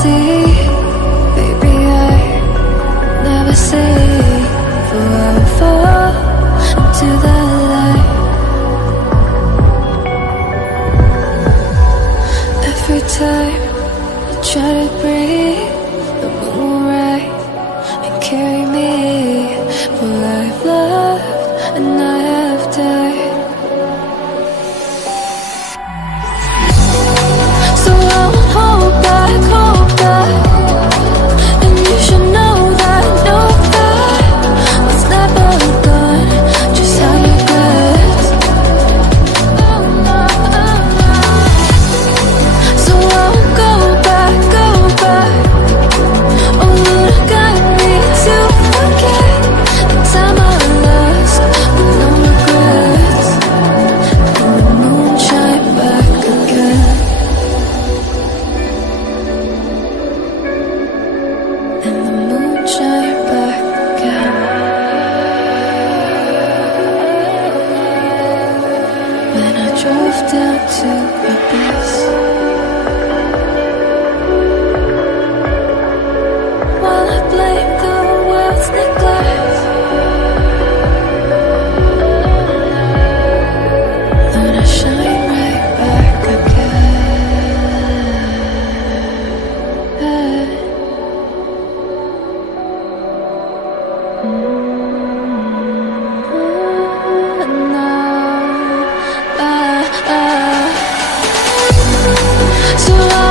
see, baby, I never say, for I will fall into the light. Every time I try to breathe, the moon will rise and carry me, for I've loved and I have died. So I won't hold back, and you should know that what's never gone just had regrets. So I won't go back. Oh, Lord, guide me to forget the time I lost with no regrets. And the moon shine back again. And the moon shine back again. When I drove down to abyss, while I blame the world's neglect, then I shine right back again. So I